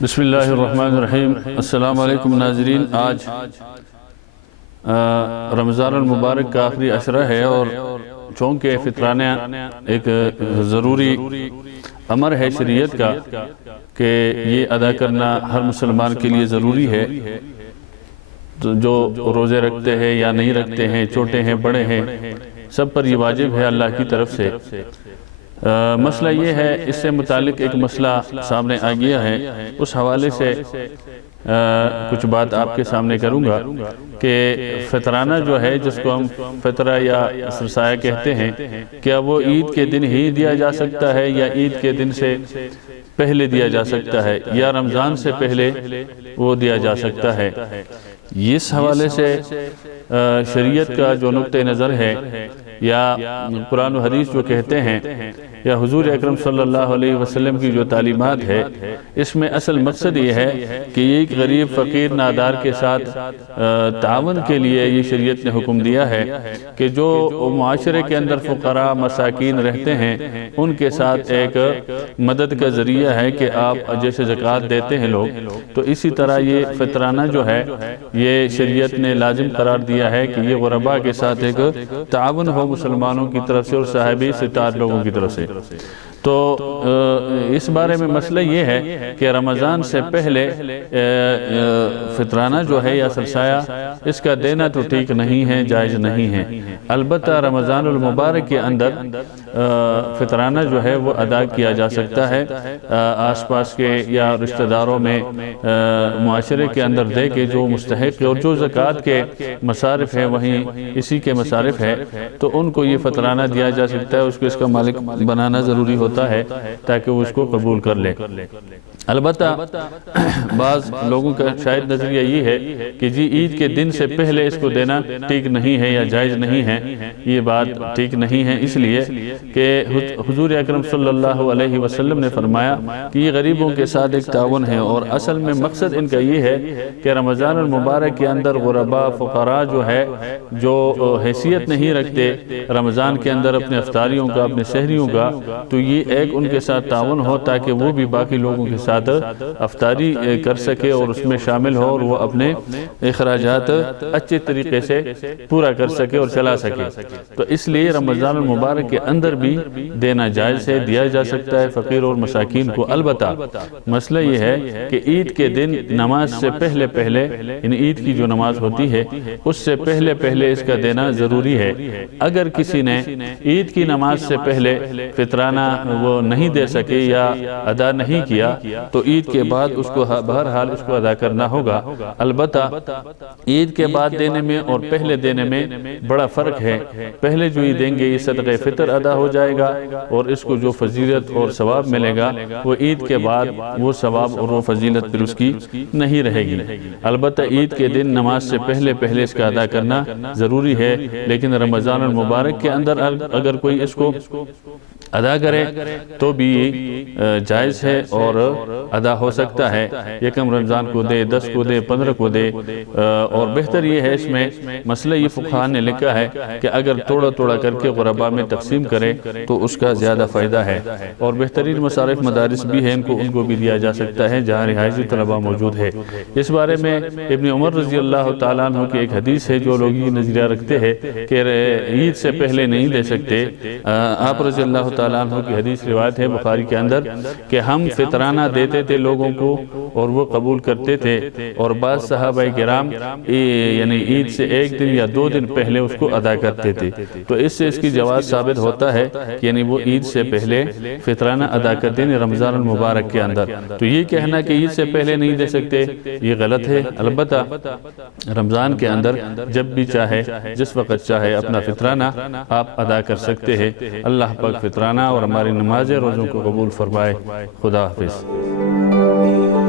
بسم اللہ الرحمن الرحیم۔ السلام علیکم ناظرین، آج رمضان المبارک کا آخری عشرہ ہے اور چونکہ فطرانہ ایک ضروری امر ہے شریعت کا کہ یہ ادا کرنا ہر مسلمان کے لیے ضروری ہے، جو روزے رکھتے ہیں یا نہیں رکھتے ہیں، چھوٹے ہیں بڑے ہیں، سب پر یہ واجب ہے اللہ کی طرف سے۔ مسئلہ یہ ہے، اس سے متعلق ایک مسئلہ سامنے آ گیا ہے، اس حوالے سے کچھ بات آپ کے سامنے کروں گا کہ فطرانہ جو ہے، جس کو ہم فطرہ یا سرسایہ کہتے ہیں، کیا وہ عید کے دن ہی دیا جا سکتا ہے یا عید کے دن سے پہلے دیا جا سکتا ہے یا رمضان سے پہلے وہ دیا جا سکتا ہے؟ اس حوالے سے شریعت کا جو نقطہ نظر ہے یا قرآن و حدیث جو کہتے ہیں یا حضور اکرم صلی اللہ علیہ وسلم کی جو تعلیمات ہے، اس میں اصل مقصد یہ ہے کہ ایک غریب فقیر نادار کے ساتھ تعاون کے لیے یہ شریعت نے حکم دیا ہے کہ جو معاشرے کے اندر فقراء مساکین رہتے ہیں ان کے ساتھ ایک مدد کا ذریعہ ہے کہ آپ جیسے زکوٰۃ دیتے ہیں لوگ، تو اسی طرح یہ فطرانہ جو ہے یہ شریعت نے لازم قرار دیا ہے کہ یہ غرباء کے ساتھ ایک تعاون ہو مسلمانوں کی طرف سے اور صاحب استطاعت لوگوں کی طرف سے۔ تو اس بارے میں مسئلہ یہ ہے کہ رمضان سے پہلے فطرانہ جو ہے یا سرسایہ اس کا دینا تو ٹھیک نہیں ہے، جائز نہیں ہے۔ البتہ رمضان المبارک کے اندر فطرانہ جو ہے وہ ادا کیا جا سکتا ہے، آس پاس کے یا رشتہ داروں میں معاشرے کے اندر دے کے جو مستحق اور جو زکوٰۃ کے مصارف ہیں وہیں اسی کے مصارف ہے، تو ان کو یہ فطرانہ دیا جا سکتا ہے، اس کو اس کا مالک بنانا ضروری ہوتا ہے تاکہ وہ اس کو قبول کر لے۔ البتہ بعض لوگوں کا شاید نظریہ یہ ہے کہ جی عید کے دن سے پہلے اس کو دینا ٹھیک نہیں ہے یا جائز نہیں ہے۔ یہ بات ٹھیک نہیں ہے، اس لیے کہ حضور اکرم صلی اللہ علیہ وسلم نے فرمایا کہ یہ غریبوں کے ساتھ ایک تعاون ہے، اور اصل میں مقصد ان کا یہ ہے کہ رمضان المبارک کے اندر غرباء فقراء جو ہے جو حیثیت نہیں رکھتے رمضان کے اندر اپنے افطاریوں کا اپنے سحریوں کا، تو یہ ایک ان کے ساتھ تعاون ہو تاکہ وہ بھی باقی لوگوں کے ساتھ افطاری کر سکے اور اس میں شامل ہو اور وہ اپنے اخراجات اچھے طریقے سے پورا کر سکے اور چلا سکے۔ تو اس لیے رمضان المبارک کے اندر بھی دینا جائز ہے، دیا جا سکتا ہے فقیر اور مساکین کو۔ البتہ مسئلہ یہ ہے کہ عید کے دن نماز سے پہلے یعنی عید کی جو نماز ہوتی ہے اس سے پہلے اس کا دینا ضروری ہے۔ اگر کسی نے عید کی نماز سے پہلے فطرانہ وہ نہیں دے سکے یا ادا نہیں کیا تو عید کے بعد اس کو بہرحال اس کو ادا کرنا ہوگا۔ البتہ عید کے بعد دینے میں اور پہلے دینے میں بڑا فرق ہے۔ پہلے جو یہ دیں گے یہ صدقہ فطر ادا ہو جائے گا اور اس کو جو فضیلت اور ثواب ملے گا وہ عید کے بعد وہ ثواب اور وہ فضیلت پھر اس کی نہیں رہے گی۔ البتہ عید کے دن نماز سے پہلے اس کا ادا کرنا ضروری ہے، لیکن رمضان المبارک کے اندر اگر کوئی اس کو ادا کرے تو بھی جائز ہے اور ادا ہو سکتا ہے۔ یکم رمضان کو دے، 10 کو دے، 15 کو دے، اور بہتر یہ ہے اس میں مسئلہ یہ فقہاء نے لکھا ہے کہ اگر توڑا کر کے غرباء میں تقسیم کرے تو اس کا زیادہ فائدہ ہے، اور بہترین مصارف مدارس بھی ہیں ان کو بھی دیا جا سکتا ہے جہاں رہائشی طلباء موجود ہے۔ اس بارے میں ابن عمر رضی اللہ تعالیٰ عنہ کی ایک حدیث ہے، جو لوگ یہ نظریہ رکھتے ہیں کہ عید سے پہلے نہیں دے سکتے، آپ رضی اللہ تعالیٰ عنہ کی حدیث روایت ہے بخاری کے اندر کہ ہم فطرانہ دیتے تھے لوگوں کو اور وہ قبول کرتے تھے، اور بعض صحابہ کرام یعنی عید سے 1 دن یا 2 دن پہلے اس کو ادا کرتے تھے۔ تو اس سے اس کی جواز ثابت ہوتا ہے کہ یعنی وہ عید سے پہلے فطرانہ ادا کرتے ہیں رمضان المبارک کے اندر۔ تو یہ کہنا کہ عید سے پہلے نہیں دے سکتے یہ غلط ہے۔ البتہ رمضان کے اندر جب بھی چاہے جس وقت چاہے اپنا فطرانہ آپ ادا کر سکتے ہیں۔ اللہ پاک فطرانہ اور ہماری نمازیں روزوں کو قبول فرمائے۔ خدا حافظ۔